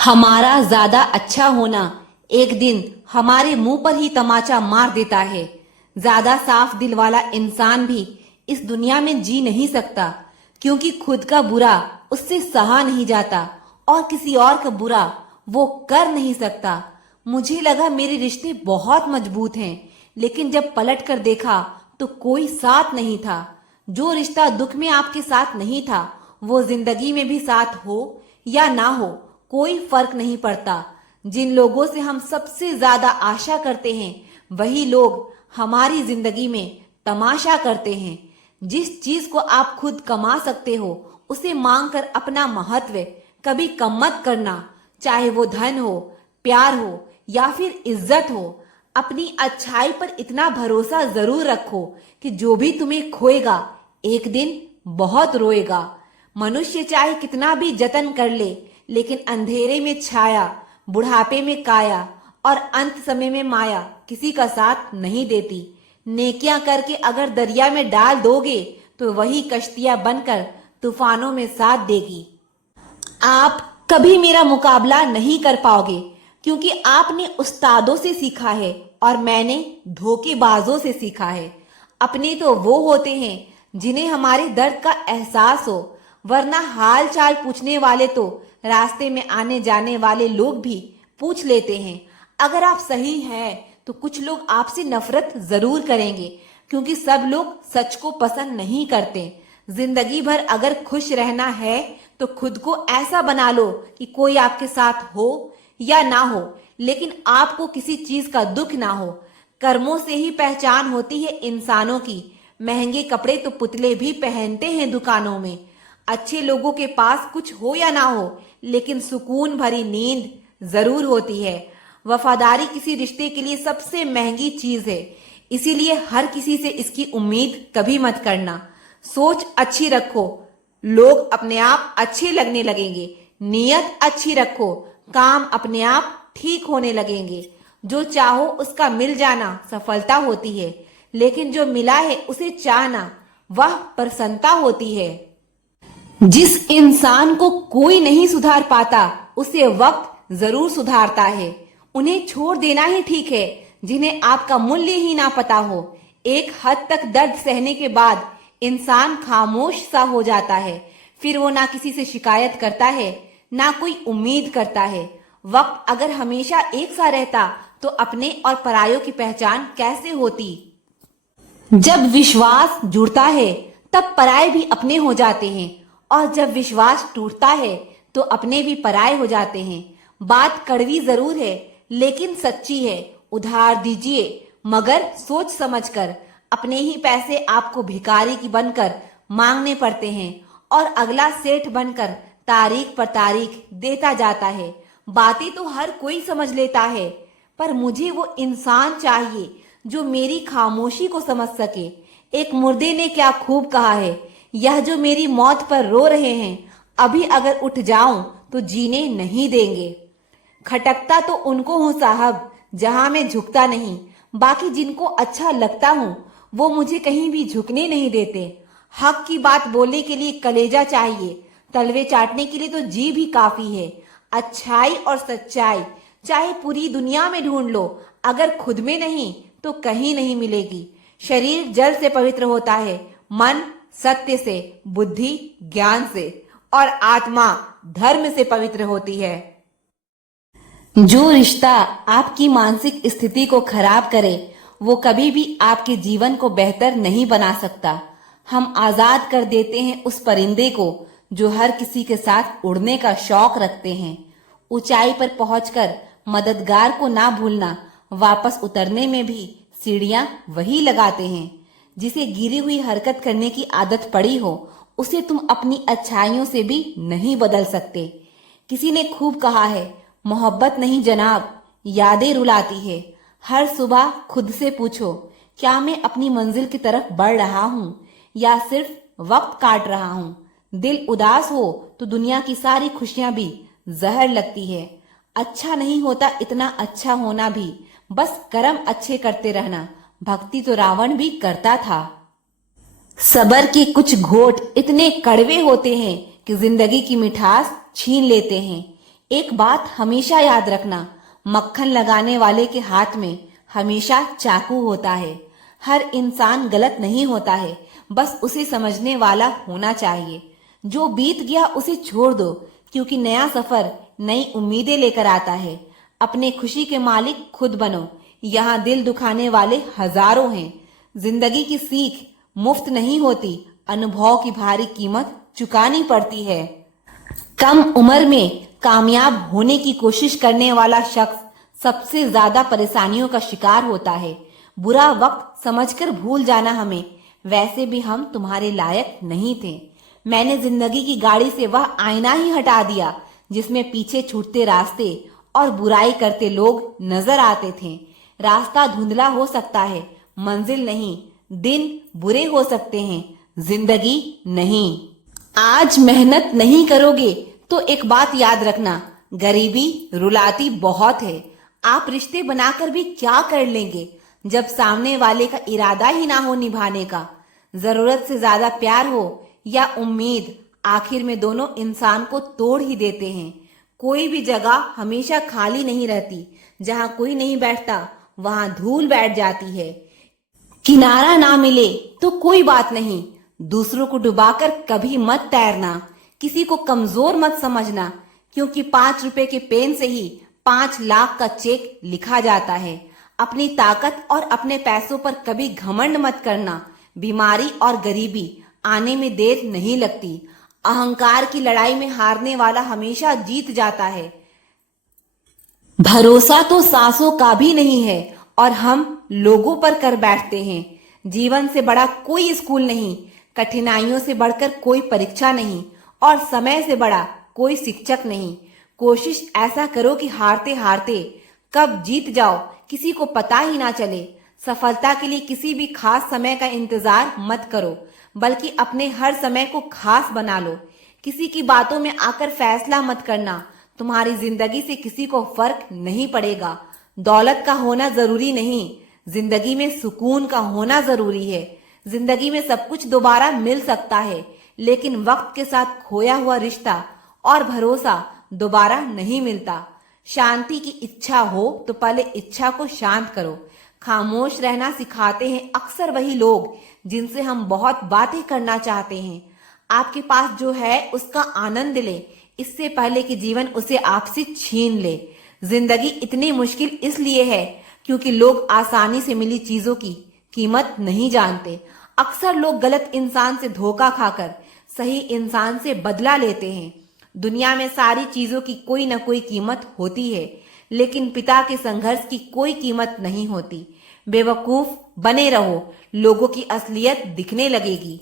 हमारा ज्यादा अच्छा होना एक दिन हमारे मुंह पर ही तमाचा मार देता है। ज्यादा साफ दिल वाला इंसान भी इस दुनिया में जी नहीं सकता, क्योंकि खुद का बुरा उससे सहा नहीं जाता और किसी और का बुरा वो कर नहीं सकता। मुझे लगा मेरे रिश्ते बहुत मजबूत हैं, लेकिन जब पलट कर देखा तो कोई साथ नहीं था। जो रिश्ता दुख में आपके साथ नहीं था, वो जिंदगी में भी साथ हो या ना हो कोई फर्क नहीं पड़ता। जिन लोगों से हम सबसे ज्यादा आशा करते हैं, वही लोग हमारी जिंदगी में तमाशा करते हैं। जिस चीज को आप खुद कमा सकते हो, उसे मांग कर अपना महत्व कभी कम मत करना। चाहे वो धन हो, प्यार हो या फिर इज्जत हो। अपनी अच्छाई पर इतना भरोसा जरूर रखो कि जो भी तुम्हें खोएगा एक दिन बहुत रोएगा। मनुष्य चाहे कितना भी जतन कर ले, लेकिन अंधेरे में छाया, बुढ़ापे में काया और अंत समय में माया किसी का साथ नहीं देती। नेकियां करके अगर दरिया में डाल दोगे तो वही कश्तियां बनकर तूफानों में साथ देगी। आप कभी मेरा मुकाबला नहीं कर पाओगे, क्योंकि आपने उस्तादों से सीखा है और मैंने धोखेबाजों से सीखा है। अपने तो वो होते हैं जिन्हें हमारे दर्द का एहसास हो, वरना हाल चाल पूछने वाले तो रास्ते में आने जाने वाले लोग भी पूछ लेते हैं। अगर आप सही हैं तो कुछ लोग आपसे नफरत जरूर करेंगे, क्योंकि सब लोग सच को पसंद नहीं करते। जिंदगी भर अगर खुश रहना है तो खुद को ऐसा बना लो कि कोई आपके साथ हो या ना हो, लेकिन आपको किसी चीज का दुख ना हो। कर्मों से ही पहचान होती है इंसानों की। महंगे कपड़े तो पुतले भी पहनते हैं दुकानों में। अच्छे लोगों के पास कुछ हो या ना हो, लेकिन सुकून भरी नींद जरूर होती है। वफादारी किसी रिश्ते के लिए सबसे महंगी चीज है, इसीलिए हर किसी से इसकी उम्मीद कभी मत करना। सोच अच्छी रखो, लोग अपने आप अच्छे लगने लगेंगे। नीयत अच्छी रखो, काम अपने आप ठीक होने लगेंगे। जो चाहो उसका मिल जाना सफलता होती है, लेकिन जो मिला है उसे चाहना वह प्रसन्नता होती है। जिस इंसान को कोई नहीं सुधार पाता, उसे वक्त जरूर सुधारता है। उन्हें छोड़ देना ही ठीक है जिन्हें आपका मूल्य ही ना पता हो। एक हद तक दर्द सहने के बाद इंसान खामोश सा हो जाता है। फिर वो ना किसी से शिकायत करता है, ना कोई उम्मीद करता है। वक्त अगर हमेशा एक सा रहता तो अपने और परायों की पहचान कैसे होती। जब विश्वास जुड़ता है तब पराये भी अपने हो जाते हैं, और जब विश्वास टूटता है तो अपने भी पराये हो जाते हैं। बात कड़वी जरूर है, लेकिन सच्ची है। उधार दीजिए, मगर सोच समझकर। अपने ही पैसे आपको भिखारी की बनकर मांगने पड़ते हैं, और अगला सेठ बनकर तारीख पर तारीख देता जाता है। बातें तो हर कोई समझ लेता है, पर मुझे वो इंसान चाहिए जो मेरी खामोशी को समझ सके। एक मुर्दे ने क्या खूब कहा है, यह जो मेरी मौत पर रो रहे हैं, अभी अगर उठ जाऊं तो जीने नहीं देंगे। खटकता तो उनको हूं साहब जहां मैं झुकता नहीं। बाकी जिनको अच्छा लगता हूं वो मुझे कहीं भी झुकने नहीं देते। हक की बात बोलने के लिए कलेजा चाहिए, तलवे चाटने के लिए तो जी भी काफी है। अच्छाई और सच्चाई चाहे पूरी दुनिया में ढूंढ लो, अगर खुद में नहीं तो कहीं नहीं मिलेगी। शरीर जल से पवित्र होता है, मन सत्य से, बुद्धि ज्ञान से, और आत्मा धर्म से पवित्र होती है। जो रिश्ता आपकी मानसिक स्थिति को खराब करे, वो कभी भी आपके जीवन को बेहतर नहीं बना सकता। हम आजाद कर देते हैं उस परिंदे को जो हर किसी के साथ उड़ने का शौक रखते हैं। ऊंचाई पर पहुंचकर मददगार को ना भूलना। वापस उतरने में भी सीढ़ियां वही लगाते हैं। जिसे गिरी हुई हरकत करने की आदत पड़ी हो, उसे तुम अपनी अच्छाइयों से भी नहीं बदल सकते। किसी ने खूब कहा है, मोहब्बत नहीं जनाब, यादें रुलाती है। हर सुबह खुद से पूछो, क्या मैं अपनी मंजिल की तरफ बढ़ रहा हूँ या सिर्फ वक्त काट रहा हूँ। दिल उदास हो तो दुनिया की सारी खुशियां भी जहर लगती है। अच्छा नहीं होता इतना अच्छा होना भी, बस कर्म अच्छे करते रहना। भक्ति तो रावण भी करता था। सबर के कुछ घोट इतने कड़वे होते हैं कि जिंदगी की मिठास छीन लेते हैं। एक बात हमेशा याद रखना, मक्खन लगाने वाले के हाथ में हमेशा चाकू होता है। हर इंसान गलत नहीं होता है, बस उसे समझने वाला होना चाहिए। जो बीत गया उसे छोड़ दो, क्योंकि नया सफर नई उम्मीदें लेकर आता है। अपने खुशी के मालिक खुद बनो। यहाँ दिल दुखाने वाले हजारों हैं। जिंदगी की सीख मुफ्त नहीं होती, अनुभव की भारी कीमत चुकानी पड़ती है। कम उम्र में कामयाब होने की कोशिश करने वाला शख्स सबसे ज्यादा परेशानियों का शिकार होता है। बुरा वक्त समझकर भूल जाना हमें, वैसे भी हम तुम्हारे लायक नहीं थे। मैंने जिंदगी की गाड़ी से वह आईना ही हटा दिया जिसमें पीछे छूटते रास्ते और बुराई करते लोग नजर आते थे। रास्ता धुंधला हो सकता है, मंजिल नहीं। दिन बुरे हो सकते हैं, जिंदगी नहीं। आज मेहनत नहीं करोगे तो एक बात याद रखना, गरीबी रुलाती बहुत है। आप रिश्ते बनाकर भी क्या कर लेंगे जब सामने वाले का इरादा ही ना हो निभाने का। जरूरत से ज्यादा प्यार हो या उम्मीद, आखिर में दोनों इंसान को तोड़ ही देते हैं। कोई भी जगह हमेशा खाली नहीं रहती। जहां कोई नहीं बैठता वहां धूल बैठ जाती है। किनारा ना मिले तो कोई बात नहीं, दूसरों को डुबाकर कभी मत तैरना। किसी को कमजोर मत समझना, क्योंकि 5 रुपए के पेन से ही 5 लाख का चेक लिखा जाता है। अपनी ताकत और अपने पैसों पर कभी घमंड मत करना। बीमारी और गरीबी आने में देर नहीं लगती। अहंकार की लड़ाई में हारने वाला हमेशा जीत जाता है। भरोसा तो सांसों का भी नहीं है और हम लोगों पर कर बैठते हैं। जीवन से बड़ा कोई स्कूल नहीं, कठिनाइयों से बढ़कर कोई परीक्षा नहीं और समय से बड़ा कोई शिक्षक नहीं। कोशिश ऐसा करो कि हारते हारते कब जीत जाओ किसी को पता ही ना चले। सफलता के लिए किसी भी खास समय का इंतजार मत करो, बल्कि अपने हर समय को खास बना लो। किसी की बातों में आकर फैसला मत करना, तुम्हारी जिंदगी से किसी को फर्क नहीं पड़ेगा। दौलत का होना जरूरी नहीं, जिंदगी में सुकून का होना जरूरी है। जिंदगी में सब कुछ दोबारा मिल सकता है, लेकिन वक्त के साथ खोया हुआ रिश्ता और भरोसा दोबारा नहीं मिलता। शांति की इच्छा हो तो पहले इच्छा को शांत करो। खामोश रहना सिखाते हैं अक्सर वही लोग जिनसे हम बहुत बातें करना चाहते हैं। आपके पास जो है उसका आनंद ले, इससे पहले कि जीवन उसे आपसे छीन ले। जिंदगी इतनी मुश्किल इसलिए है क्योंकि लोग आसानी से मिली चीजों की कीमत नहीं जानते। अक्सर लोग गलत इंसान से धोखा खाकर सही इंसान से बदला लेते हैं। दुनिया में सारी चीजों की कोई न कोई कीमत होती है, लेकिन पिता के संघर्ष की कोई कीमत नहीं होती। बेवकूफ बने रहो, लोगों की असलियत दिखने लगेगी।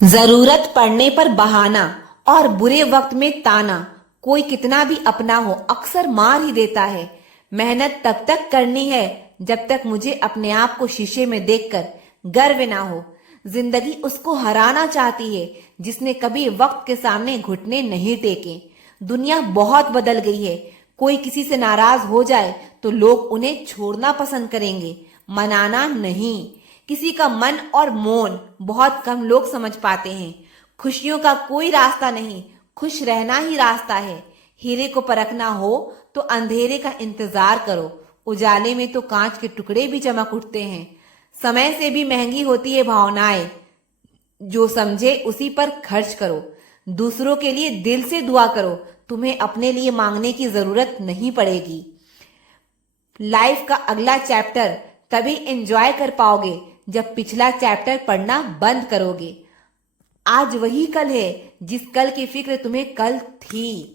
जरूरत पड़ने पर बहाना और बुरे वक्त में ताना कोई कितना भी अपना हो अक्सर मार ही देता है। मेहनत तब तक करनी है जब तक मुझे अपने आप को शीशे में देखकर गर्व ना हो। जिंदगी उसको हराना चाहती है जिसने कभी वक्त के सामने घुटने नहीं टेके। दुनिया बहुत बदल गई है। कोई किसी से नाराज हो जाए तो लोग उन्हें छोड़ना पसंद करेंगे, मनाना नहीं। किसी का मन और मौन बहुत कम लोग समझ पाते हैं। खुशियों का कोई रास्ता नहीं, खुश रहना ही रास्ता है। हीरे को परखना हो तो अंधेरे का इंतजार करो, उजाले में तो कांच के टुकड़े भी चमक उठते हैं। समय से भी महंगी होती है भावनाएं, जो समझे उसी पर खर्च करो। दूसरों के लिए दिल से दुआ करो, तुम्हें अपने लिए मांगने की जरूरत नहीं पड़ेगी। लाइफ का अगला चैप्टर तभी एंजॉय कर पाओगे जब पिछला चैप्टर पढ़ना बंद करोगे। आज वही कल है जिस कल की फिक्र तुम्हें कल थी।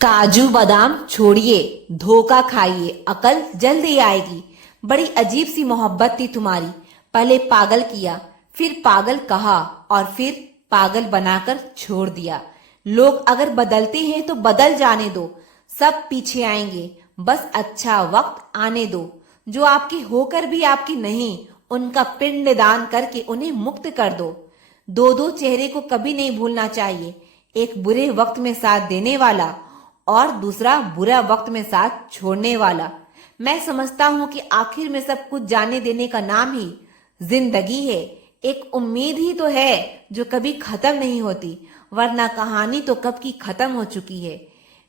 काजू बादाम छोड़िए, धोखा खाइए, अकल जल्दी आएगी। बड़ी अजीब सी मोहब्बत थी तुम्हारी। पहले पागल किया, फिर पागल कहा और फिर पागल बनाकर छोड़ दिया। लोग अगर बदलते हैं तो बदल जाने दो, सब पीछे आएंगे। बस अच्छा वक्त आने दो। जो आपकी होकर भी आपकी नहीं, उनका पिंडदान करके उन्हें मुक्त कर दो। दो दो चेहरे को कभी नहीं भूलना चाहिए, एक बुरे वक्त में साथ देने वाला और दूसरा बुरा वक्त में साथ छोड़ने वाला। मैं समझता हूं कि आखिर में सब कुछ जाने देने का नाम ही जिंदगी है। एक उम्मीद ही तो है जो कभी खत्म नहीं होती, वरना कहानी तो कब की खत्म हो चुकी है।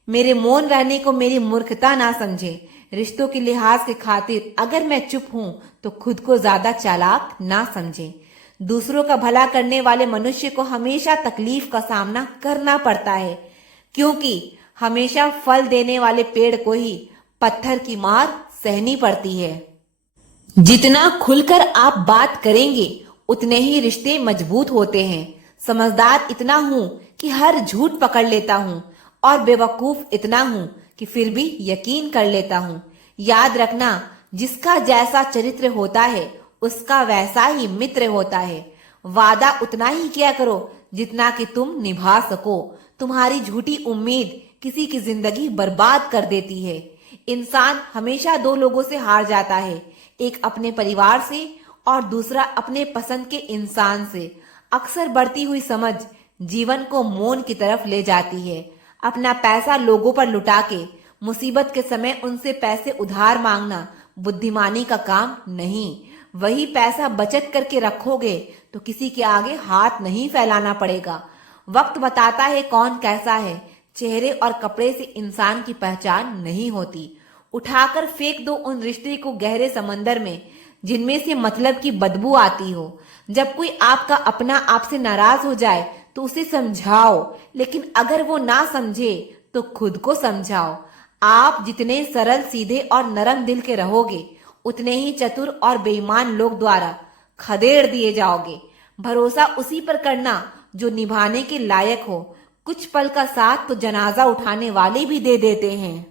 मेरे मौन रहने को मेरी मूर्खता ना समझे। रिश्तों के लिहाज के खातिर अगर मैं चुप हूं तो खुद को ज्यादा चालाक ना समझे। दूसरों का भला करने वाले मनुष्य को हमेशा तकलीफ का सामना करना पड़ता है, क्योंकि हमेशा फल देने वाले पेड़ को ही पत्थर की मार सहनी पड़ती है। जितना खुलकर आप बात करेंगे उतने ही रिश्ते मजबूत होते हैं। समझदार इतना हूं कि हर झूठ पकड़ लेता हूं और बेवकूफ इतना हूं कि फिर भी यकीन कर लेता हूं। याद रखना, जिसका जैसा चरित्र होता है उसका वैसा ही मित्र होता है। वादा उतना ही किया करो जितना कि तुम निभा सको। तुम्हारी झूठी उम्मीद किसी की जिंदगी बर्बाद कर देती है। इंसान हमेशा दो लोगों से हार जाता है, एक अपने परिवार से और दूसरा अपने पसंद के इंसान से। अक्सर बढ़ती हुई समझ जीवन को मौन की तरफ ले जाती है। अपना पैसा लोगों पर लुटा के मुसीबत के समय उनसे पैसे उधार मांगना बुद्धिमानी का काम नहीं। वही पैसा बचत करके रखोगे तो किसी के आगे हाथ नहीं फैलाना पड़ेगा। वक्त बताता है कौन कैसा है। चेहरे और कपड़े से इंसान की पहचान नहीं होती। उठाकर फेंक दो उन रिश्ते को गहरे समंदर में जिनमें से मतलब की बदबू आती हो। जब कोई आपका अपना आपसे नाराज हो जाए तो उसे समझाओ, लेकिन अगर वो ना समझे तो खुद को समझाओ। आप जितने सरल, सीधे और नरम दिल के रहोगे उतने ही चतुर और बेईमान लोग द्वारा खदेड़ दिए जाओगे। भरोसा उसी पर करना जो निभाने के लायक हो। कुछ पल का साथ तो जनाजा उठाने वाले भी दे देते हैं।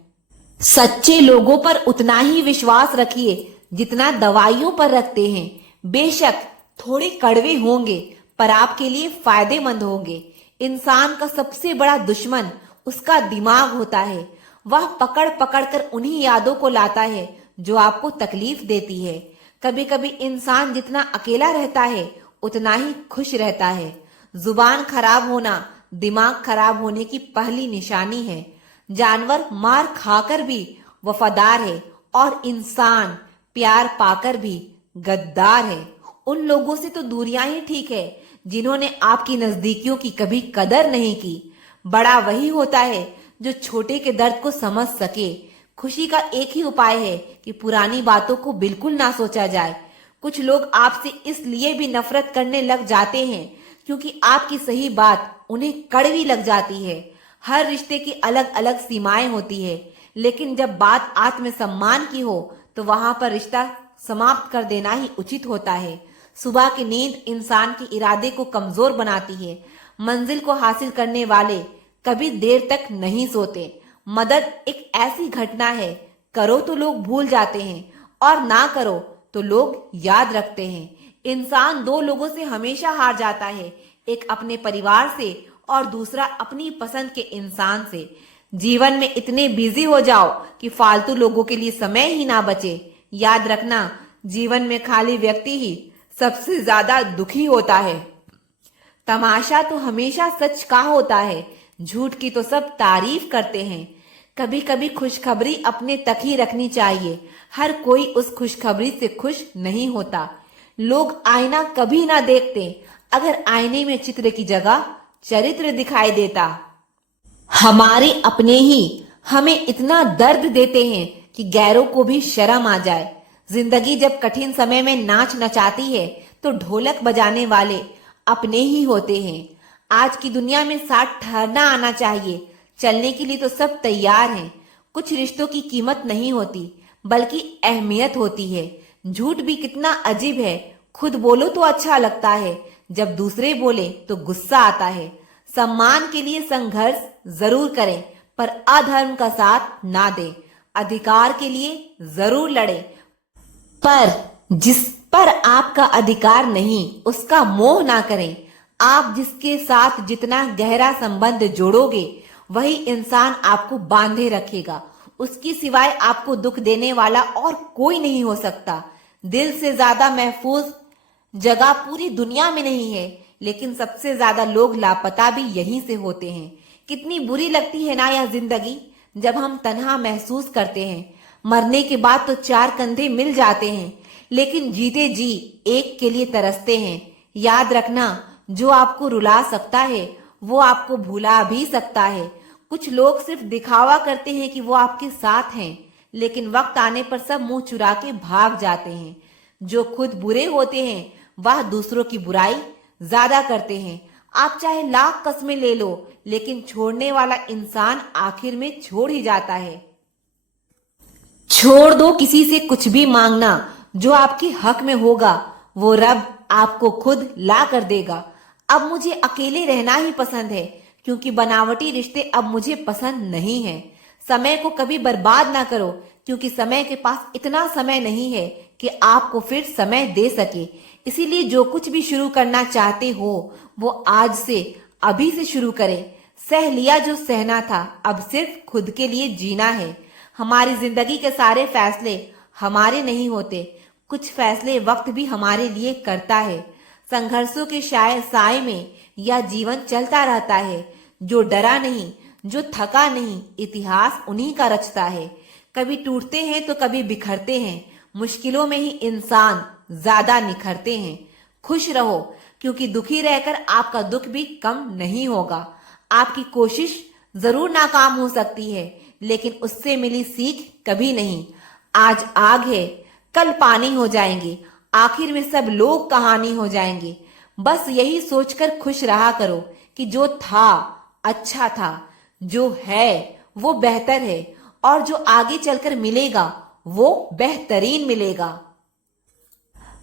सच्चे लोगों पर उतना ही विश्वास रखिए जितना दवाइयों पर रखते हैं। बेशक थोड़े कड़वे होंगे पर आपके लिए फायदेमंद होंगे। इंसान का सबसे बड़ा दुश्मन उसका दिमाग होता है। वह पकड़ पकड़ कर उन्हीं यादों को लाता है जो आपको तकलीफ देती है। कभी कभी इंसान जितना अकेला रहता है उतना ही खुश रहता है। जुबान खराब होना दिमाग खराब होने की पहली निशानी है। जानवर मार खाकर भी वफादार है और इंसान प्यार पाकर भी गद्दार है। उन लोगों से तो दूरियां ही ठीक है जिन्होंने आपकी नजदीकियों की कभी कदर नहीं की। बड़ा वही होता है जो छोटे के दर्द को समझ सके। खुशी का एक ही उपाय है कि पुरानी बातों को बिल्कुल ना सोचा जाए। कुछ लोग आपसे इसलिए भी नफरत करने लग जाते हैं क्योंकि आपकी सही बात उन्हें कड़वी लग जाती है। हर रिश्ते की अलग अलग सीमाएं होती है, लेकिन जब बात आत्मसम्मान की हो तो वहां पर रिश्ता समाप्त कर देना ही उचित होता है। सुबह की नींद इंसान के इरादे को कमजोर बनाती है। मंजिल को हासिल करने वाले कभी देर तक नहीं सोते। मदद एक ऐसी घटना है, करो तो लोग भूल जाते हैं और ना करो तो लोग याद रखते हैं। इंसान दो लोगों से हमेशा हार जाता है, एक अपने परिवार से और दूसरा अपनी पसंद के इंसान से। जीवन में इतने बिजी हो जाओ कि फालतू लोगों के लिए समय ही ना बचे। याद रखना, जीवन में खाली व्यक्ति ही सबसे ज्यादा दुखी होता है। तमाशा तो हमेशा सच का होता है, झूठ की तो सब तारीफ करते हैं। कभी कभी खुशखबरी अपने तक ही रखनी चाहिए। हर कोई उस खुशखबरी से खुश नहीं होता। लोग आईना कभी ना देखते अगर आईने में चित्र की जगह चरित्र दिखाई देता। हमारे अपने ही हमें इतना दर्द देते हैं कि गैरों को भी शर्म आ जाए। जिंदगी जब कठिन समय में नाच नचाती है तो ढोलक बजाने वाले अपने ही होते हैं। आज की दुनिया में साथ ठहरना आना चाहिए। चलने के लिए तो सब तैयार हैं। कुछ रिश्तों की कीमत नहीं होती बल्कि अहमियत होती है। झूठ भी कितना अजीब है, खुद बोलो तो अच्छा लगता है, जब दूसरे बोले तो गुस्सा आता है। सम्मान के लिए संघर्ष जरूर करें पर अधर्म का साथ ना दें। अधिकार के लिए जरूर लड़ें पर जिस पर आपका अधिकार नहीं उसका मोह ना करें। आप जिसके साथ जितना गहरा संबंध जोड़ोगे वही इंसान आपको बांधे रखेगा। उसकी सिवाय आपको दुख देने वाला और कोई नहीं हो सकता। दिल से ज्यादा महफूज जगह पूरी दुनिया में नहीं है, लेकिन सबसे ज्यादा लोग लापता भी यहीं से होते हैं। कितनी बुरी लगती है ना यह जिंदगी जब हम तन्हा महसूस करते हैं। मरने के बाद तो चार कंधे मिल जाते हैं, लेकिन जीते जी एक के लिए तरसते हैं। याद रखना, जो आपको रुला सकता है वो आपको भुला भी सकता है। कुछ लोग सिर्फ दिखावा करते हैं कि वो आपके साथ हैं, लेकिन वक्त आने पर सब मुंह चुरा के भाग जाते हैं। जो खुद बुरे होते हैं वह दूसरों की बुराई ज्यादा करते हैं। आप चाहे लाख कस्में ले लो, लेकिन छोड़ने वाला इंसान आखिर में छोड़ ही जाता है। छोड़ दो किसी से कुछ भी मांगना। जो आपके हक में होगा वो रब आपको खुद ला कर देगा। अब मुझे अकेले रहना ही पसंद है, क्योंकि बनावटी रिश्ते अब मुझे पसंद नहीं है। समय को कभी बर्बाद ना करो, क्योंकि समय के पास इतना समय नहीं है कि आपको फिर समय दे सके। इसीलिए जो कुछ भी शुरू करना चाहते हो वो आज से, अभी से शुरू करें। सह लिया जो सहना था, अब सिर्फ खुद के लिए जीना है। हमारी जिंदगी के सारे फैसले हमारे नहीं होते, कुछ फैसले वक्त भी हमारे लिए करता है। संघर्षों के शायद साए में यह जीवन चलता रहता है। जो डरा नहीं, जो थका नहीं, इतिहास उन्हीं का रचता है। कभी टूटते हैं तो कभी बिखरते हैं, मुश्किलों में ही इंसान ज्यादा निखरते हैं। खुश रहो, क्योंकि दुखी रहकर आपका दुख भी कम नहीं होगा। आपकी कोशिश जरूर नाकाम हो सकती है, लेकिन उससे मिली सीख कभी नहीं। आज आग है, कल पानी हो जाएंगे, आखिर में सब लोग कहानी हो जाएंगे। बस यही सोचकर खुश रहा करो कि जो था अच्छा था, जो है वो बेहतर है, और जो आगे चलकर मिलेगा वो बेहतरीन मिलेगा।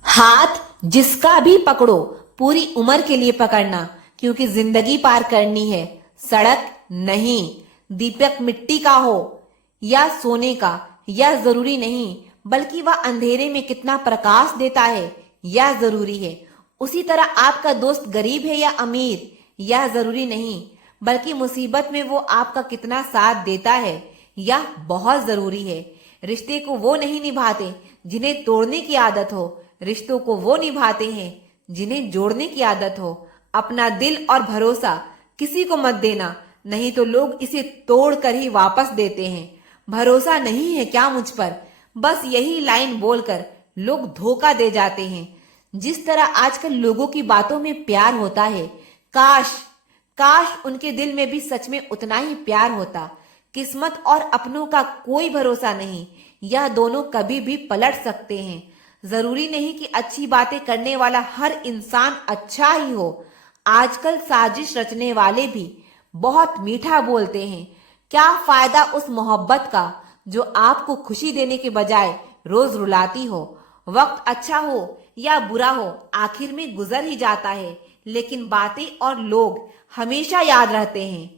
हाथ जिसका भी पकड़ो, पूरी उम्र के लिए पकड़ना, क्योंकि जिंदगी पार करनी है, सड़क नहीं। दीपक मिट्टी का हो या सोने का, यह जरूरी नहीं, बल्कि वह अंधेरे में कितना प्रकाश देता है यह जरूरी है। उसी तरह आपका दोस्त गरीब है या अमीर, यह जरूरी नहीं, बल्कि मुसीबत में वो आपका कितना साथ देता है यह बहुत जरूरी है। रिश्ते को वो नहीं निभाते जिन्हें तोड़ने की आदत हो, रिश्तों को वो निभाते हैं जिन्हें जोड़ने की आदत हो। अपना दिल और भरोसा किसी को मत देना, नहीं तो लोग इसे तोड़ कर ही वापस देते हैं। भरोसा नहीं है क्या मुझ पर, बस यही लाइन बोलकर लोग धोखा दे जाते हैं। जिस तरह आजकल लोगों की बातों में प्यार होता है, काश काश उनके दिल में भी सच में उतना ही प्यार होता। किस्मत और अपनों का कोई भरोसा नहीं, यह दोनों कभी भी पलट सकते हैं। जरूरी नहीं कि अच्छी बातें करने वाला हर इंसान अच्छा ही हो। आजकल साजिश रचने वाले भी बहुत मीठा बोलते हैं। क्या फायदा उस मोहब्बत का जो आपको खुशी देने के बजाय रोज रुलाती हो। वक्त अच्छा हो या बुरा हो, आखिर में गुजर ही जाता है, लेकिन बातें और लोग हमेशा याद रहते हैं।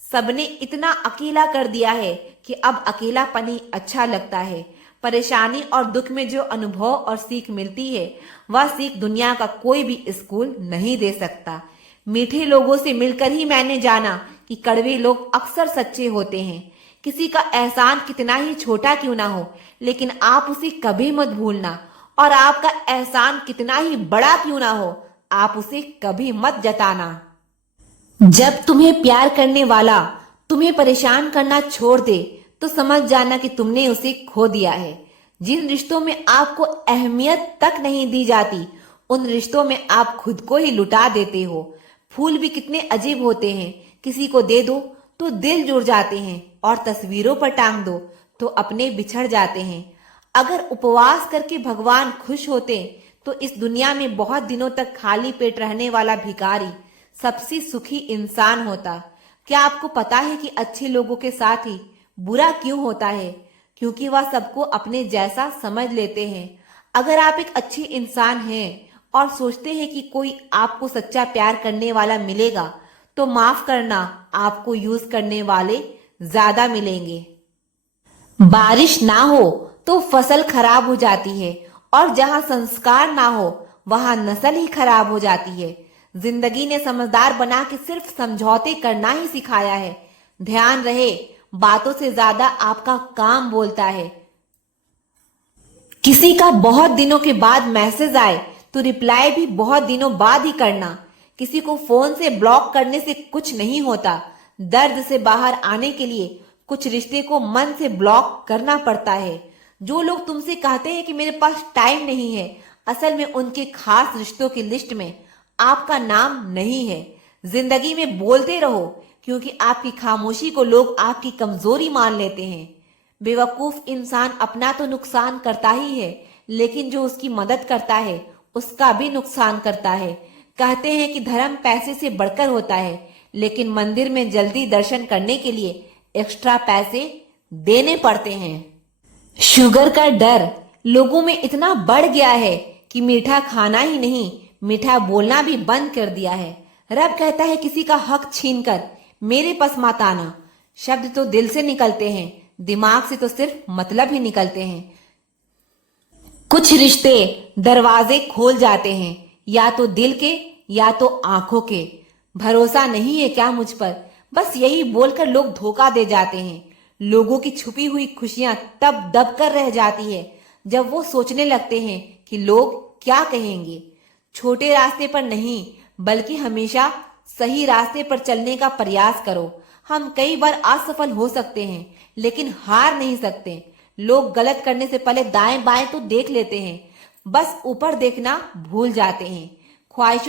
सबने इतना अकेला कर दिया है कि अब अकेलापन ही अच्छा लगता है। परेशानी और दुख में जो अनुभव और सीख मिलती है, वह सीख दुनिया का कोई भी स्कूल नहीं दे सकता। मीठे लोगों से मिलकर ही मैंने जाना कि कड़वे लोग अक्सर सच्चे होते हैं। किसी का एहसान कितना ही छोटा क्यों ना हो, लेकिन आप उसे कभी मत भूलना, और आपका एहसान कितना ही बड़ा क्यों ना हो, आप उसे कभी मत जताना। जब तुम्हें प्यार करने वाला तुम्हें परेशान करना छोड़ दे, तो समझ जाना कि तुमने उसे खो दिया है। जिन रिश्तों में आपको अहमियत तक नहीं दी जाती, उन रिश्तों में आप खुद को ही लुटा देते हो। फूल भी कितने अजीब होते हैं, किसी को दे दो तो दिल जुड़ जाते हैं, और तस्वीरों पर टांग दो तो अपने बिछड़ जाते हैं। अगर उपवास करके भगवान खुश होते तो इस दुनिया में बहुत दिनों तक खाली पेट रहने वाला भिखारी सबसे सुखी इंसान होता। क्या आपको पता है कि अच्छे लोगों के साथ ही बुरा क्यों होता है? क्योंकि वह सबको अपने जैसा समझ लेते हैं। अगर आप एक अच्छे इंसान हैं और सोचते हैं कि कोई आपको सच्चा प्यार करने वाला मिलेगा, तो माफ करना, आपको यूज करने वाले ज्यादा मिलेंगे। बारिश ना हो तो फसल खराब हो जाती है, और जहां संस्कार ना हो वहां नस्ल ही खराब हो जाती है। जिंदगी ने समझदार बना के सिर्फ समझौते करना ही सिखाया है। ध्यान रहे, बातों से ज्यादा आपका काम बोलता है। किसी का बहुत दिनों के बाद मैसेज आए तो रिप्लाई भी बहुत दिनों बाद ही करना। किसी को फोन से ब्लॉक करने से कुछ नहीं होता। दर्द से बाहर आने के लिए कुछ रिश्ते को मन से ब्लॉक करना पड़ता है। जो लोग तुमसे कहते हैं कि मेरे पास टाइम नहीं है, असल में उनके खास रिश्तों की लिस्ट में आपका नाम नहीं है। जिंदगी में बोलते रहो, क्योंकि आपकी खामोशी को लोग आपकी कमजोरी मान लेते हैं। बेवकूफ इंसान अपना तो नुकसान करता ही है, लेकिन जो उसकी मदद करता है उसका भी नुकसान करता है। कहते हैं कि धर्म पैसे से बढ़कर होता है, लेकिन मंदिर में जल्दी दर्शन करने के लिए एक्स्ट्रा पैसे देने पड़ते हैं। शुगर का डर लोगों में इतना बढ़ गया है कि मीठा खाना ही नहीं, मीठा बोलना भी बंद कर दिया है। रब कहता है किसी का हक छीनकर मेरे पास मत आना। शब्द तो दिल से निकलते हैं, दिमाग से तो सिर्फ मतलब ही निकलते हैं। कुछ रिश्ते दरवाजे खोल जाते हैं, या तो दिल के या तो आंखों के। भरोसा नहीं है क्या मुझ पर? बस यही बोलकर लोग धोखा दे जाते हैं। लोगों की छुपी हुई खुशियां तब दब कर रह जाती है जब वो सोचने लगते हैं कि लोग क्या कहेंगे। छोटे रास्ते पर नहीं, बल्कि हमेशा सही रास्ते पर चलने का प्रयास करो। हम कई बार असफल हो सकते हैं, लेकिन हार नहीं सकते। लोग गलत करने से पहले दाएं बाएं तो देख लेते हैं, बस ऊपर देखना भूल जाते हैं। ख्वाहिशों